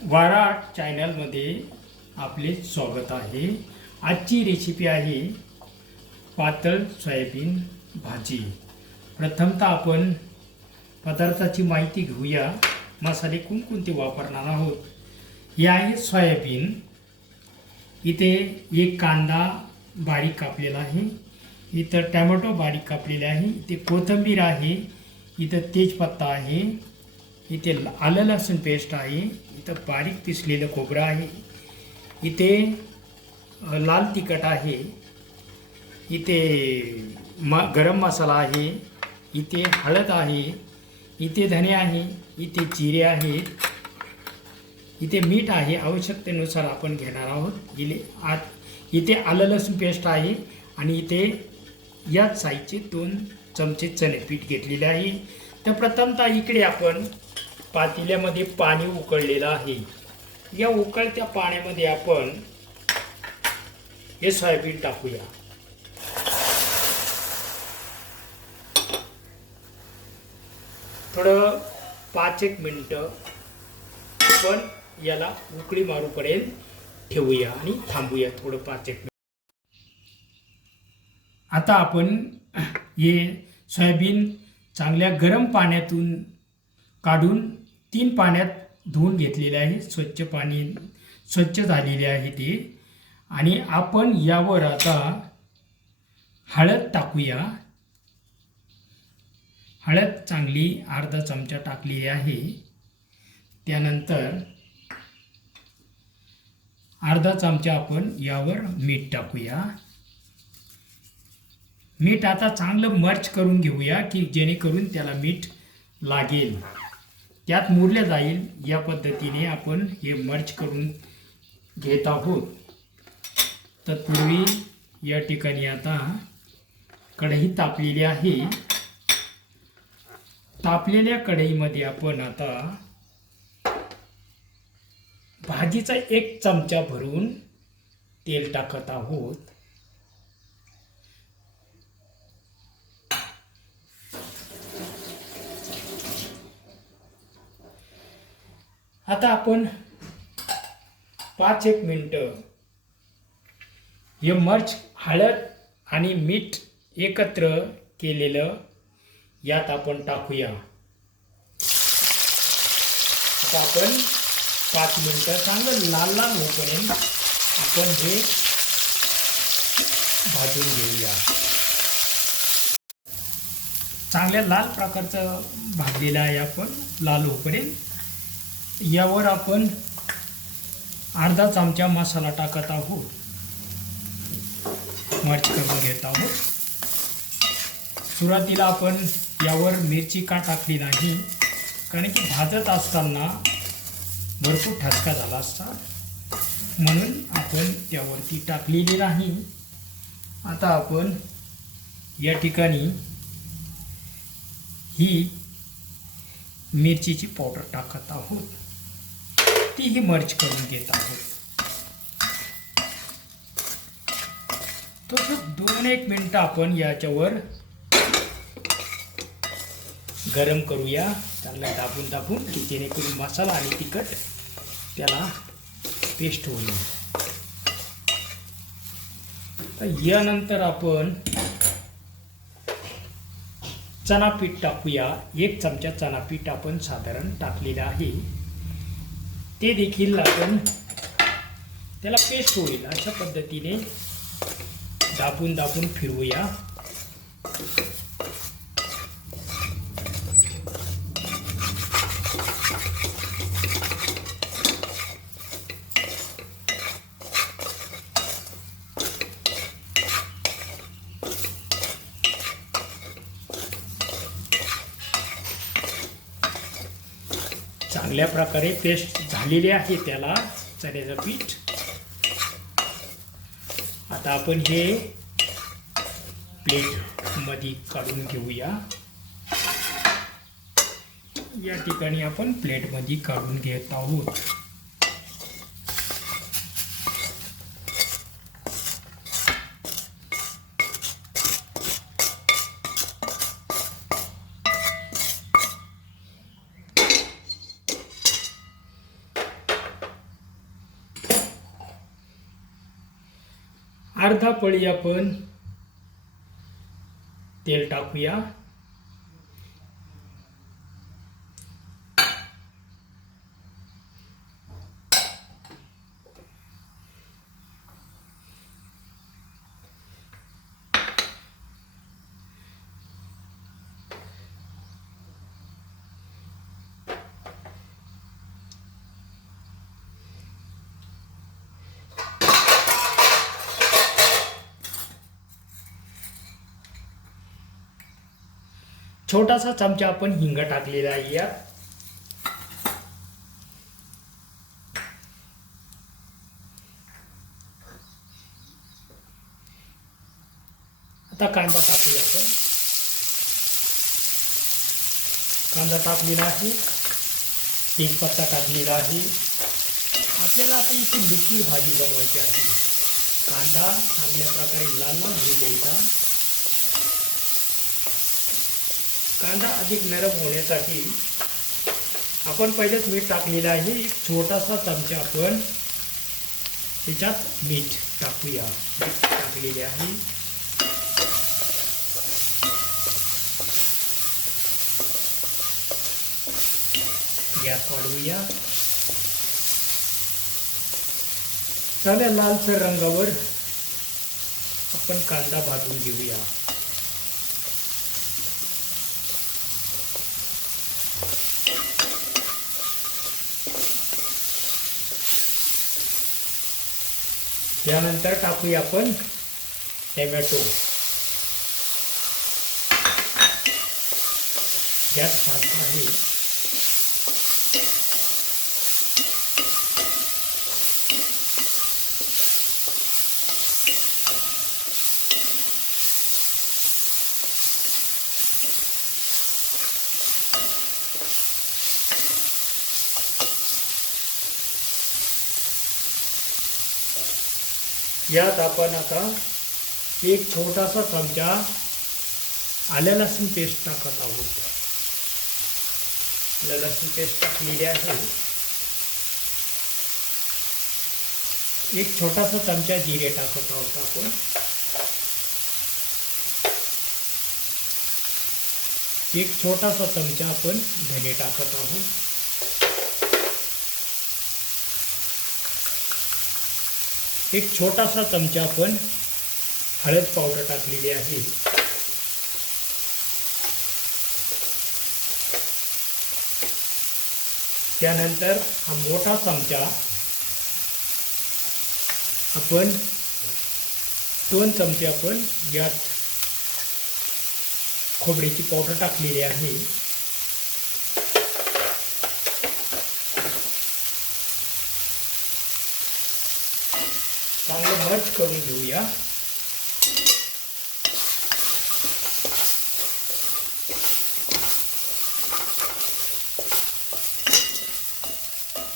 वारा चॅनलमध्ये आपले स्वागत आहे। आजची रेसिपी आहे पातळ सोयाबीन भाजी। प्रथमतः आपण पदार्थाची माहिती घेऊया। मसाले कोणकोणते वापरणार आहोत। हे आहे सोयाबीन, इथे एक कांदा बारीक कापलेला आहे, इथं टोमॅटो बारीक कापलेले आहे, इथे कोथिंबीर आहे, इथं तेजपत्ता आहे, इथे आलं लसूण पेस्ट आहे, इथं बारीक पिसलेलं खोबरं आहे, इथे लाल तिखट आहे, इथे गरम मसाला आहे, इथे हळद आहे, इथे धने आहे, इथे जिरे आहेत, इथे मीठ आहे, आवश्यकतेनुसार आपण घेणार आहोत। इथे आलं लसूण पेस्ट आहे आणि इथे याच साईजचे 2 चमचे चणे पीठ घेतलेले आहे। तर प्रथमतः इकडे आपण पातेल्यामध्ये पाणी उकळलेलं आहे। या उकळत्या पाण्यामध्ये आपण हे सोयाबीन टाकूया। थोडं 5-1 मिनिटं आपण याला उकळी मारूपर्यंत ठेवूया आणि थांबूया थोडं 5-1 मिनिट। आता आपण हे सोयाबीन चांगल्या गरम पाण्यातून काढून 3 पाण्यात धुवून घेतलेले आहे। स्वच्छ झालेले आहे ते। आणि आपण यावर आता हळद टाकूया। हळद चांगली अर्धा चमचा टाकलेली आहे। त्यानंतर अर्धा चमचा आपण यावर मीठ टाकूया। मीठ आता चांगलं मर्च करून घेऊया की जेणेकरून त्याला मीठ लागेल, त्यात मुरले जाईल। या पद्धतीने आपण हे मर्च करून घेत आहोत। तत्पूर्वी या ठिकाणी आता कढई तापलेली आहे। तापलेल्या कढईमध्ये आपण आता भाजीचा 1 चमचा भरून तेल टाकत आहोत। आता आपण 5-1 मिनिटं हे मर्च, हळद आणि मीठ एकत्र केलेलं यात आपण टाकूया। आता आपण 5 मिनिटं चांगलं लाल लाल होईपर्यंत आपण हे भाजून घेऊया। चांगल्या लाल प्रकारचं भाजलेलं आहे आपण, लाल होईपर्यंत। यावर आपण अर्धा चमचा मसाला टाकत आहोत, मर्च करून घेत आहोत। सुरुवातीला आपण यावर मिरची का टाकली नाही, कारण की भाजत असताना भरपूर ठसका झाला असता, म्हणून आपण त्यावरती टाकलेली नाही। आता आपण या ठिकाणी ही मिरचीची पावडर टाकत आहोत, तीही मर्च करून घेत आहोत। तर 2-1 मिनिटं आपण याच्यावर गरम करूया, चांगलं दाबून की जेणेकरून मसाला आणि तिखट त्याला पेस्ट होईल। तर यानंतर आपण चणा पीठ टाकूया। 1 चमचा चणा पीठ आपण साधारण टाकलेलं आहे, ते देखील आपण त्याला पेस्ट होईल अशा पद्धतीने दाबून फिरवूया। चांगल्या प्रकारे पेस्ट झालेली आहे त्याला चण्याचं पीठ। आता आपण हे प्लेटमध्ये काढून घेऊया। या ठिकाणी आपण प्लेटमध्ये काढून घेत आहोत। अर्धा पळी आपण तेल टाकूया. छोटासा चमचा आपण हिंग टाकलेला आहे यात. आता कांदा टाकूया आपण. कांदा टाकलेला आहे, तेजपत्ता टाकलेला आहे. आपल्याला आता इथे लिक्विड भाजी बनवायची आहे. कांदा चांगल्या प्रकारे लाल लाल होऊ द्यायचा. कांदा अधिक नरम होण्यासाठी आपण पहिलेच मीठ टाकलेलं आहे. एक छोटासा चमचा आपण त्याच्यात मीठ टाकूया. मीठ टाकलेले आहे. गॅस वाढवूया. चांगल्या लालसर रंगावर आपण कांदा भाजून घेऊया. त्यानंतर टाकूया आपण टोमॅटो. गॅस फास्ट आहे. यात आपण आता एक छोटासा चमचा आलं लसूण पेस्ट टाकत आहोत. आलं लसूण पेस्ट टाकलेली आहे. एक छोटासा चमचा जिरे टाकत आहोत आपण. एक छोटासा चमचा आपण धने टाकत आहोत. एक छोटासा चमचा आपण हळद पावडर टाकलेली आहे. त्यानंतर हा मोठा चमचा आपण 2 चमचे आपण यात खोबऱ्याची पावडर टाकलेली आहे. चांगलं मर्ज करून घेऊया.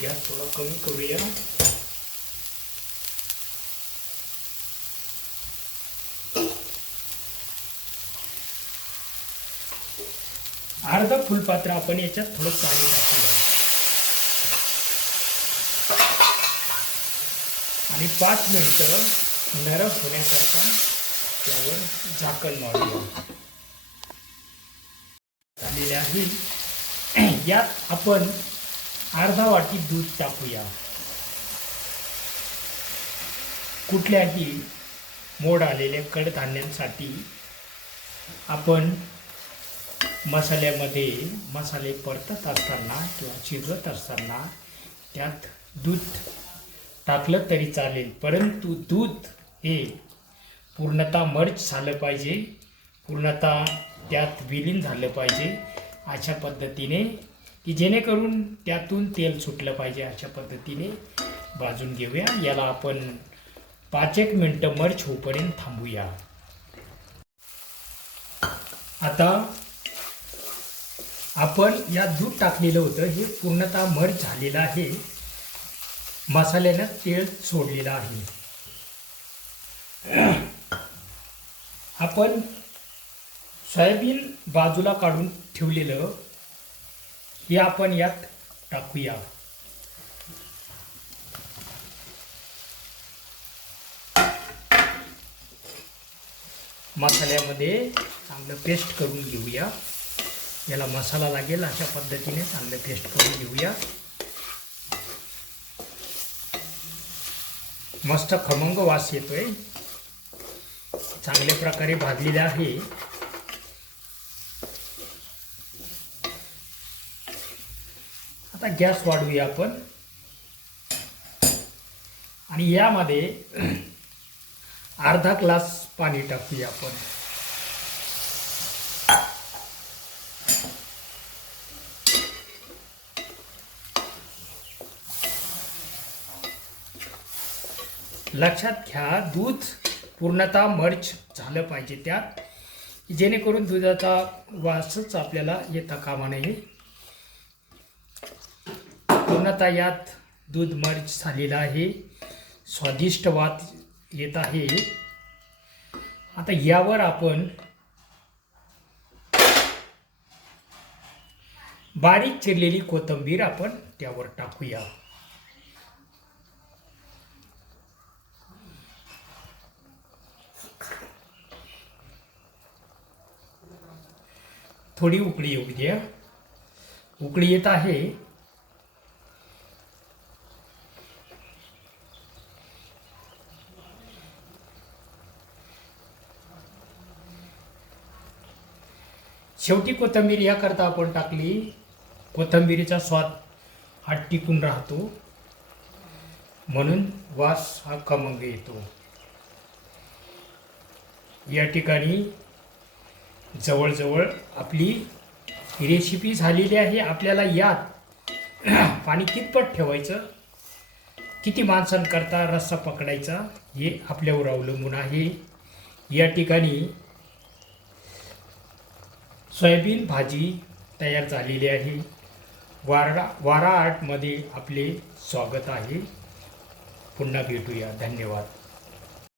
गॅस थोडा कमी करूया. अर्धा फुलपात्र आपण याच्यात थोडं पाणी टाकूया आणि 5 मिनिटं नरम होण्याकरता त्यावर झाकण मारूया. झालेले आहे. यात आपण अर्धा वाटी दूध टाकूया. कुठल्याही मोड आलेल्या कडधान्यांसाठी आपण मसाल्यामध्ये मसाले परतत असताना किंवा शिजवत असताना त्यात दूध टाकलं तरी चालेल, परंतु दूध हे पूर्णतः मर्ज झालं पाहिजे, पूर्णतः त्यात विलीन झालं पाहिजे अशा पद्धतीने, की जेणेकरून त्यातून तेल सुटलं पाहिजे. अशा पद्धतीने भाजून घेऊया. याला आपण 5-1 मिनटं मर्ज होईपर्यंत थांबूया. आता आपण यात दूध टाकलेलं होतं, हे पूर्णतः मर्ज झालेलं आहे. मसाल्यानं तेल सोडलेलं आहे. आपण सोयाबीन बाजूला काढून ठेवलेलं हे आपण यात टाकूया. मसाल्यामध्ये चांगलं पेस्ट करून घेऊया. याला मसाला लागेल अशा पद्धतीने चांगलं पेस्ट करून घेऊया. मस्त खमंग वास येतोय. चांगल्या प्रकारे भाजलेले आहे. आता गॅस वाढवूया आपण आणि यामध्ये अर्धा ग्लास पाणी टाकूया आपण. लक्षात घ्या, दूध पूर्णतः मर्ज झालं पाहिजे त्यात, जेणेकरून दुधाचा वासच आपल्याला येता कामा नये. पूर्णतः यात दूध मर्ज झालेलं आहे. स्वादिष्ट वास येत आहे. आता यावर आपण बारीक चिरलेली कोथिंबीर आपण त्यावर टाकूया. थोडी उकळी येऊ द्या. उकळी येत आहे. शेवटी कोथिंबीर याकरता आपण टाकली, कोथिंबीरीचा स्वाद हा टिकून राहतो, म्हणून वास हा खमंग येतो. या ठिकाणी जवळजवळ आपली रेसिपी झालेली आहे. आपल्याला यात पाणी कितपत ठेवायचं, किती माणसांकरता रस्सा पकडायचा हे आपल्यावर अवलंबून आहे. या ठिकाणी सोयाबीन भाजी तयार झालेली आहे. वारा आर्टमध्ये आपले स्वागत आहे. पुन्हा भेटूया. धन्यवाद.